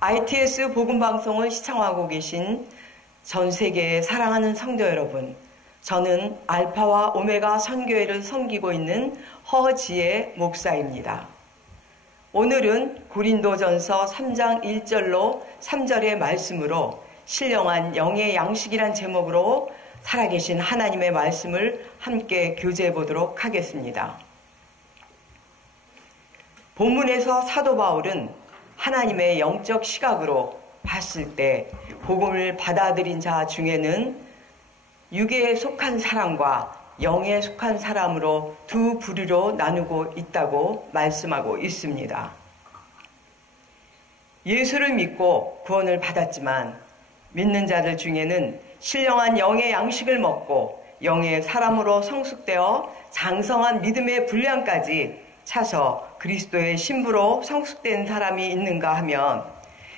ITS 복음방송을 시청하고 계신 전 세계의 사랑하는 성도 여러분, 저는 알파와 오메가 선교회를 섬기고 있는 허지혜 목사입니다. 오늘은 고린도전서 3장 1절로 3절의 말씀으로 신령한 영의 양식이란 제목으로 살아계신 하나님의 말씀을 함께 교제해 보도록 하겠습니다. 본문에서 사도 바울은 하나님의 영적 시각으로 봤을 때 복음을 받아들인 자 중에는 육에 속한 사람과 영에 속한 사람으로 두 부류로 나누고 있다고 말씀하고 있습니다. 예수를 믿고 구원을 받았지만 믿는 자들 중에는 신령한 영의 양식을 먹고 영의 사람으로 성숙되어 장성한 믿음의 분량까지 차서 그리스도의 신부로 성숙된 사람이 있는가 하면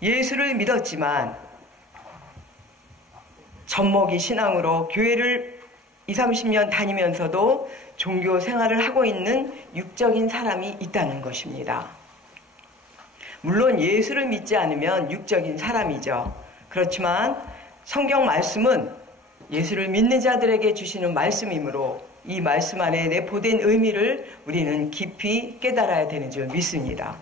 예수를 믿었지만 젖먹이 신앙으로 교회를 20-30년 다니면서도 종교 생활을 하고 있는 육적인 사람이 있다는 것입니다. 물론 예수를 믿지 않으면 육적인 사람이죠. 그렇지만 성경 말씀은 예수를 믿는 자들에게 주시는 말씀이므로 이 말씀 안에 내포된 의미를 우리는 깊이 깨달아야 되는 줄 믿습니다.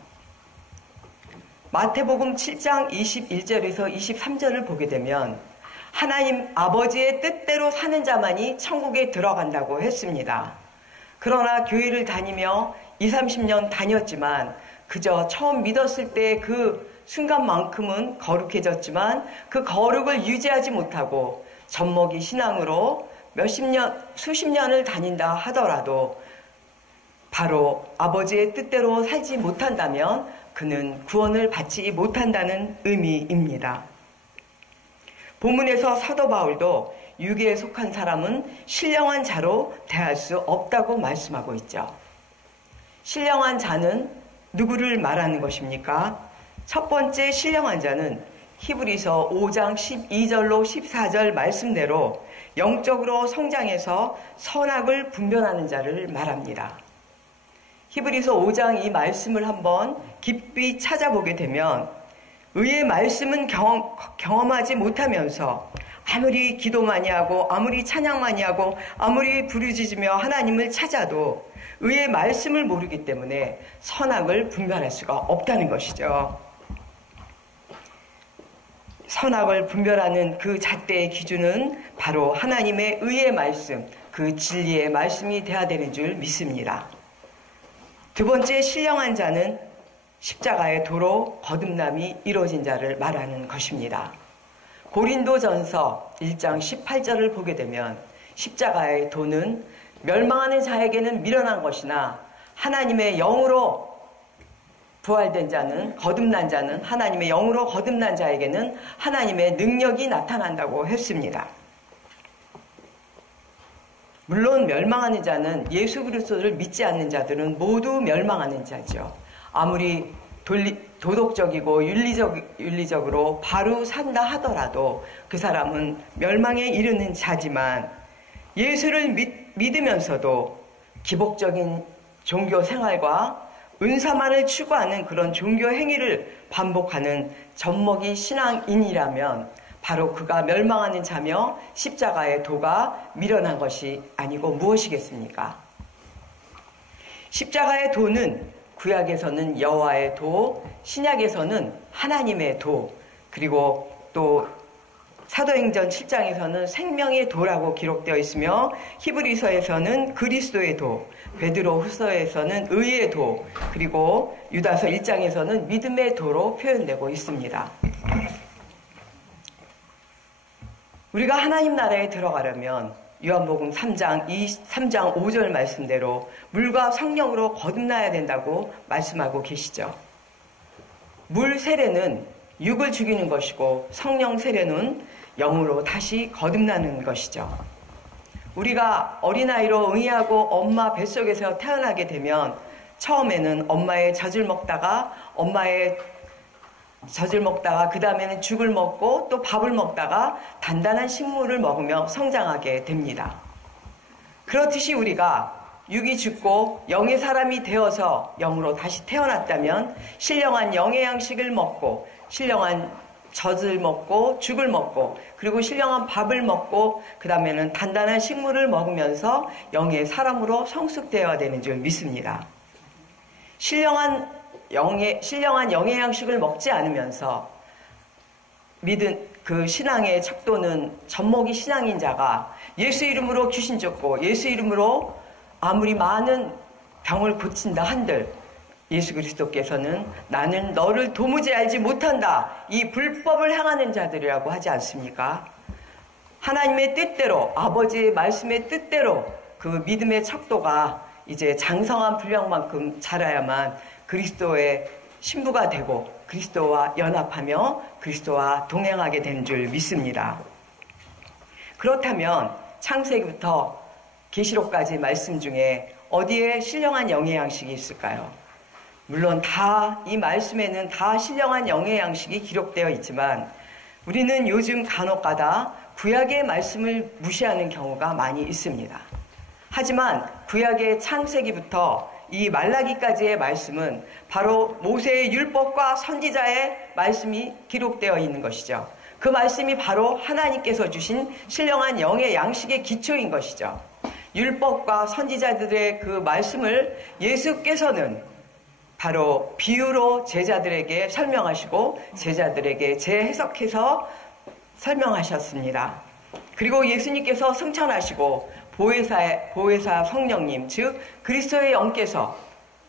마태복음 7장 21절에서 23절을 보게 되면 하나님 아버지의 뜻대로 사는 자만이 천국에 들어간다고 했습니다. 그러나 교회를 다니며 20-30년 다녔지만 그저 처음 믿었을 때 그 순간만큼은 거룩해졌지만 그 거룩을 유지하지 못하고 젖먹이 신앙으로 수십 년을 다닌다 하더라도 바로 아버지의 뜻대로 살지 못한다면 그는 구원을 받지 못한다는 의미입니다. 본문에서 사도 바울도 육에 속한 사람은 신령한 자로 대할 수 없다고 말씀하고 있죠. 신령한 자는 누구를 말하는 것입니까? 첫 번째 신령한 자는 히브리서 5장 12절로 14절 말씀대로 영적으로 성장해서 선악을 분별하는 자를 말합니다. 히브리서 5장 이 말씀을 한번 깊이 찾아보게 되면 의의 말씀은 경험하지 못하면서 아무리 기도 많이 하고 아무리 찬양 많이 하고 아무리 부르짖으며 하나님을 찾아도 의의 말씀을 모르기 때문에 선악을 분별할 수가 없다는 것이죠. 선악을 분별하는 그 잣대의 기준은 바로 하나님의 의의 말씀, 그 진리의 말씀이 돼야 되는 줄 믿습니다. 두 번째 신령한 자는 십자가의 도로 거듭남이 이루어진 자를 말하는 것입니다. 고린도전서 1장 18절을 보게 되면 십자가의 도는 멸망하는 자에게는 미련한 것이나 하나님의 영으로 부활된 자는, 거듭난 자는, 하나님의 영으로 거듭난 자에게는 하나님의 능력이 나타난다고 했습니다. 물론 멸망하는 자는 예수 그리스도를 믿지 않는 자들은 모두 멸망하는 자죠. 아무리 도덕적이고 윤리적으로 바로 산다 하더라도 그 사람은 멸망에 이르는 자지만 예수를 믿으면서도 기복적인 종교 생활과 은사만을 추구하는 그런 종교 행위를 반복하는 젖먹이 신앙인이라면 바로 그가 멸망하는 자며 십자가의 도가 미련한 것이 아니고 무엇이겠습니까? 십자가의 도는 구약에서는 여호와의 도, 신약에서는 하나님의 도, 그리고 또 사도행전 7장에서는 생명의 도라고 기록되어 있으며 히브리서에서는 그리스도의 도, 베드로후서에서는 의의 도, 그리고 유다서 1장에서는 믿음의 도로 표현되고 있습니다. 우리가 하나님 나라에 들어가려면 요한복음 3장 5절 말씀대로 물과 성령으로 거듭나야 된다고 말씀하고 계시죠. 물 세례는 육을 죽이는 것이고 성령 세례는 영으로 다시 거듭나는 것이죠. 우리가 어린아이로 응애하고 엄마 뱃속에서 태어나게 되면 처음에는 엄마의 젖을 먹다가 그 다음에는 죽을 먹고 또 밥을 먹다가 단단한 식물을 먹으며 성장하게 됩니다. 그렇듯이 우리가 육이 죽고 영의 사람이 되어서 영으로 다시 태어났다면 신령한 영의 양식을 먹고 신령한 젖을 먹고 죽을 먹고 그리고 신령한 밥을 먹고 그 다음에는 단단한 식물을 먹으면서 영의 사람으로 성숙되어야 되는 줄 믿습니다. 신령한 영의 양식을 먹지 않으면서 믿은 그 신앙의 척도는 젖먹이 신앙인 자가 예수 이름으로 귀신 쫓고 예수 이름으로 아무리 많은 병을 고친다 한들 예수 그리스도께서는 나는 너를 도무지 알지 못한다. 이 불법을 행하는 자들이라고 하지 않습니까? 하나님의 뜻대로 아버지의 말씀의 뜻대로 그 믿음의 척도가 이제 장성한 분량만큼 자라야만 그리스도의 신부가 되고 그리스도와 연합하며 그리스도와 동행하게 되는 줄 믿습니다. 그렇다면 창세기부터 계시록까지 말씀 중에 어디에 신령한 영의 양식이 있을까요? 물론 다 이 말씀에는 다 신령한 영의 양식이 기록되어 있지만 우리는 요즘 간혹가다 구약의 말씀을 무시하는 경우가 많이 있습니다. 하지만 구약의 창세기부터 이 말라기까지의 말씀은 바로 모세의 율법과 선지자의 말씀이 기록되어 있는 것이죠. 그 말씀이 바로 하나님께서 주신 신령한 영의 양식의 기초인 것이죠. 율법과 선지자들의 그 말씀을 예수께서는 바로 비유로 제자들에게 설명하시고 제자들에게 재해석해서 설명하셨습니다. 그리고 예수님께서 승천하시고 보혜사 성령님, 즉 그리스도의 영께서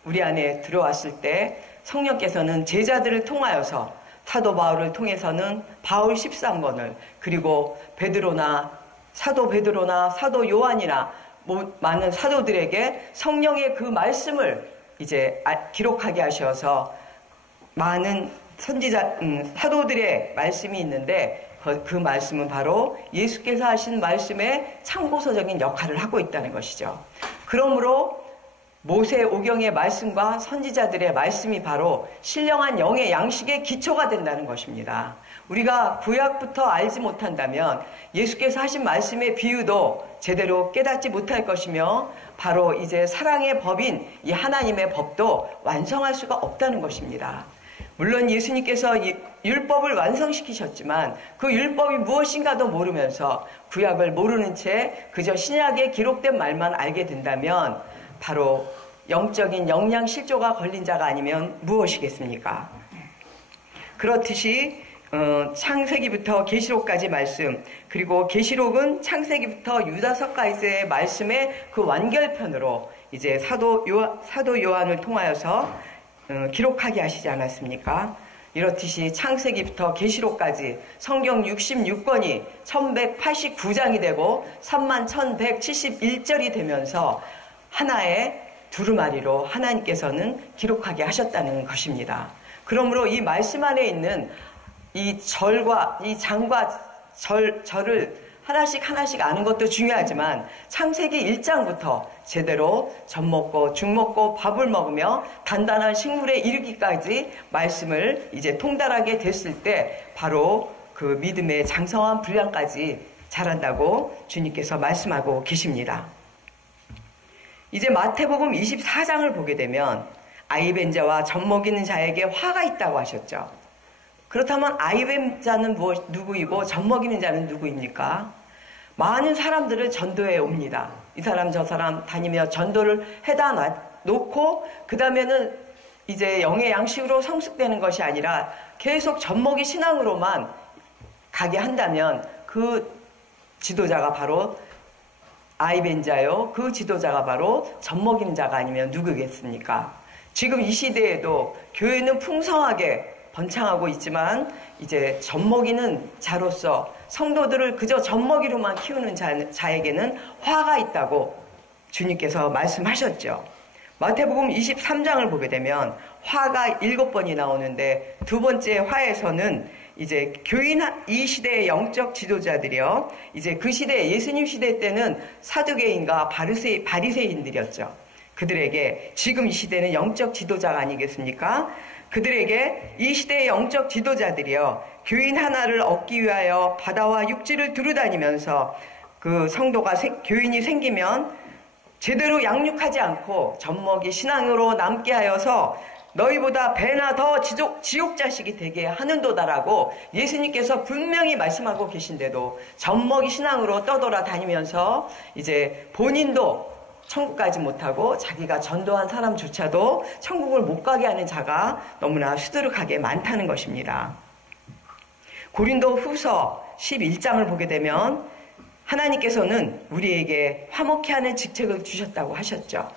우리 안에 들어왔을 때 성령께서는 제자들을 통하여서 사도 바울을 통해서는 바울 13권을 그리고 사도 베드로나 사도 요한이나 많은 사도들에게 성령의 그 말씀을 이제 기록하게 하셔서 많은 사도들의 말씀이 있는데 그 말씀은 바로 예수께서 하신 말씀의 참고서적인 역할을 하고 있다는 것이죠. 그러므로 모세 오경의 말씀과 선지자들의 말씀이 바로 신령한 영의 양식의 기초가 된다는 것입니다. 우리가 구약부터 알지 못한다면 예수께서 하신 말씀의 비유도 제대로 깨닫지 못할 것이며 바로 이제 사랑의 법인 이 하나님의 법도 완성할 수가 없다는 것입니다. 물론 예수님께서 율법을 완성시키셨지만 그 율법이 무엇인가도 모르면서 구약을 모르는 채 그저 신약에 기록된 말만 알게 된다면 바로 영적인 영양실조가 걸린 자가 아니면 무엇이겠습니까? 그렇듯이 창세기부터 계시록까지 말씀 그리고 계시록은 창세기부터 유다서까지의 말씀의 그 완결편으로 이제 사도 요한을 통하여서 기록하게 하시지 않았습니까? 이렇듯이 창세기부터 계시록까지 성경 66권이 1189장이 되고 31,171절이 되면서 하나의 두루마리로 하나님께서는 기록하게 하셨다는 것입니다. 그러므로 이 말씀 안에 있는 이 절과 이 장과 절을 하나씩 아는 것도 중요하지만 창세기 1장부터 제대로 젖 먹고 죽 먹고 밥을 먹으며 단단한 식물에 이르기까지 말씀을 이제 통달하게 됐을 때 바로 그 믿음의 장성한 분량까지 자란다고 주님께서 말씀하고 계십니다. 이제 마태복음 24장을 보게 되면 아이 벤자와 젖 먹이는 자에게 화가 있다고 하셨죠. 그렇다면 아이 벤자는 누구이고 젖 먹이는 자는 누구입니까? 많은 사람들을 전도해 옵니다. 이 사람 저 사람 다니며 전도를 해다 놓고 그 다음에는 이제 영의 양식으로 성숙되는 것이 아니라 계속 젖먹이 신앙으로만 가게 한다면 그 지도자가 바로 아이벤자요. 그 지도자가 바로 젖먹이는 자가 아니면 누구겠습니까? 지금 이 시대에도 교회는 풍성하게 번창하고 있지만 이제 젖먹이는 자로서 성도들을 그저 젖먹이로만 키우는 자에게는 화가 있다고 주님께서 말씀하셨죠. 마태복음 23장을 보게 되면 화가 7번이 나오는데 두 번째 화에서는 이제 교인 이 시대의 영적 지도자들이요. 이제 그 시대 예수님 시대 때는 사두개인과 바리새인들이었죠. 그들에게 지금 이 시대는 영적 지도자가 아니겠습니까? 그들에게 이 시대의 영적 지도자들이요. 교인 하나를 얻기 위하여 바다와 육지를 두루다니면서 그 성도가 교인이 생기면 제대로 양육하지 않고 젖먹이 신앙으로 남게 하여서 너희보다 배나 더 지옥 자식이 되게 하는도다라고 예수님께서 분명히 말씀하고 계신데도 젖먹이 신앙으로 떠돌아 다니면서 이제 본인도 천국 가지 못하고 자기가 전도한 사람조차도 천국을 못 가게 하는 자가 너무나 수두룩하게 많다는 것입니다. 고린도 후서 11장을 보게 되면 하나님께서는 우리에게 화목케 하는 직책을 주셨다고 하셨죠.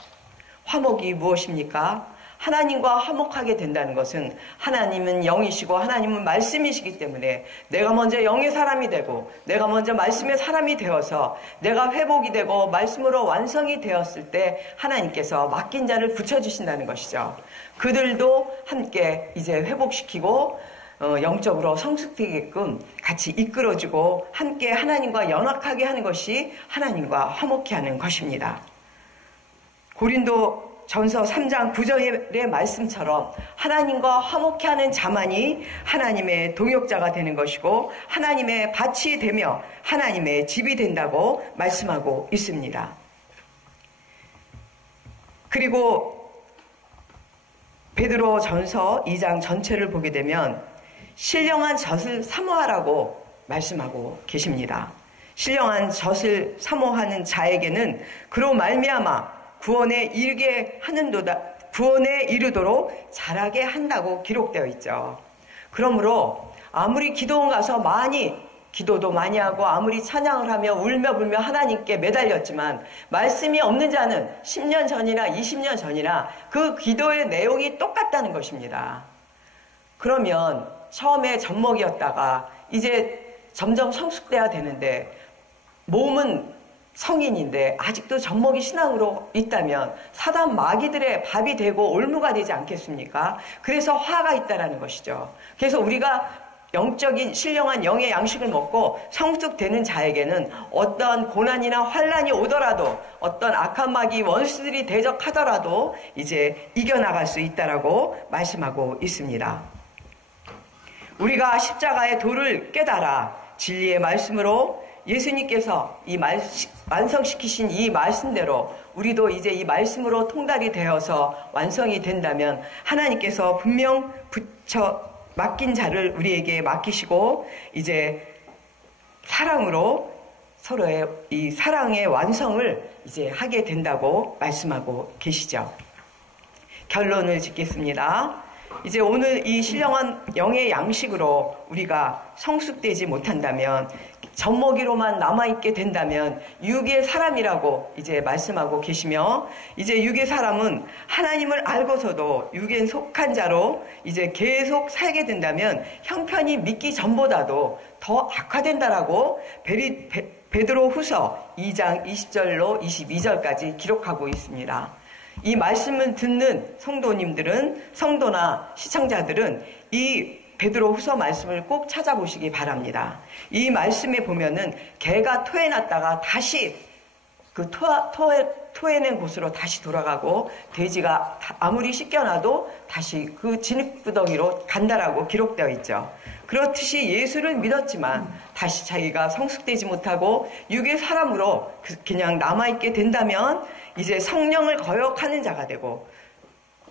화목이 무엇입니까? 하나님과 화목하게 된다는 것은 하나님은 영이시고 하나님은 말씀이시기 때문에 내가 먼저 영의 사람이 되고 내가 먼저 말씀의 사람이 되어서 내가 회복이 되고 말씀으로 완성이 되었을 때 하나님께서 맡긴 자를 붙여주신다는 것이죠. 그들도 함께 이제 회복시키고 영적으로 성숙되게끔 같이 이끌어주고 함께 하나님과 연합하게 하는 것이 하나님과 화목케 하는 것입니다. 고린도 전서 3장 9절의 말씀처럼 하나님과 화목케 하는 자만이 하나님의 동역자가 되는 것이고 하나님의 밭이 되며 하나님의 집이 된다고 말씀하고 있습니다. 그리고 베드로 전서 2장 전체를 보게 되면 신령한 젖을 사모하라고 말씀하고 계십니다. 신령한 젖을 사모하는 자에게는 그로 말미암아 구원에 이르도록 자라게 한다고 기록되어 있죠. 그러므로 아무리 기도원 가서 기도도 많이 하고 아무리 찬양을 하며 울며 불며 하나님께 매달렸지만 말씀이 없는 자는 10년 전이나 20년 전이나 그 기도의 내용이 똑같다는 것입니다. 그러면 처음에 젖먹이었다가 이제 점점 성숙돼야 되는데 몸은 성인인데 아직도 젖먹이 신앙으로 있다면 사단 마귀들의 밥이 되고 올무가 되지 않겠습니까? 그래서 화가 있다라는 것이죠. 그래서 우리가 영적인 신령한 영의 양식을 먹고 성숙되는 자에게는 어떤 고난이나 환난이 오더라도 어떤 악한 마귀 원수들이 대적하더라도 이제 이겨나갈 수 있다라고 말씀하고 있습니다. 우리가 십자가의 도를 깨달아 진리의 말씀으로 예수님께서 완성시키신 이 말씀대로 우리도 이제 이 말씀으로 통달이 되어서 완성이 된다면 하나님께서 분명 맡긴 자를 우리에게 맡기시고 이제 사랑으로 서로의 이 사랑의 완성을 이제 하게 된다고 말씀하고 계시죠. 결론을 짓겠습니다. 이제 오늘 이 신령한 영의 양식으로 우리가 성숙되지 못한다면 젖먹이로만 남아있게 된다면 육의 사람이라고 이제 말씀하고 계시며 이제 육의 사람은 하나님을 알고서도 육에 속한 자로 이제 계속 살게 된다면 형편이 믿기 전보다도 더 악화된다라고 베드로 후서 2장 20절로 22절까지 기록하고 있습니다. 이 말씀을 듣는 성도나 시청자들은 이 베드로 후서 말씀을 꼭 찾아보시기 바랍니다. 이 말씀에 보면은 개가 토해놨다가 다시 그 토해낸 곳으로 다시 돌아가고 돼지가 아무리 씻겨놔도 다시 그 진흙구덩이로 간다라고 기록되어 있죠. 그렇듯이 예수를 믿었지만 다시 자기가 성숙되지 못하고 육의 사람으로 그냥 남아있게 된다면 이제 성령을 거역하는 자가 되고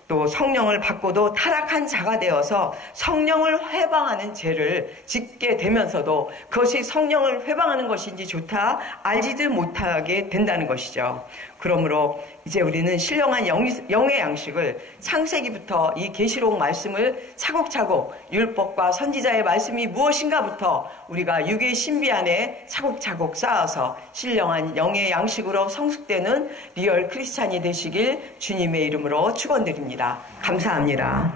또 성령을 받고도 타락한 자가 되어서 성령을 회방하는 죄를 짓게 되면서도 그것이 성령을 회방하는 것인지 좋다 알지도 못하게 된다는 것이죠. 그러므로 이제 우리는 신령한 영의 양식을 창세기부터 이 계시록 말씀을 차곡차곡 율법과 선지자의 말씀이 무엇인가부터 우리가 육의 신비 안에 차곡차곡 쌓아서 신령한 영의 양식으로 성숙되는 리얼 크리스찬이 되시길 주님의 이름으로 축원드립니다. 감사합니다.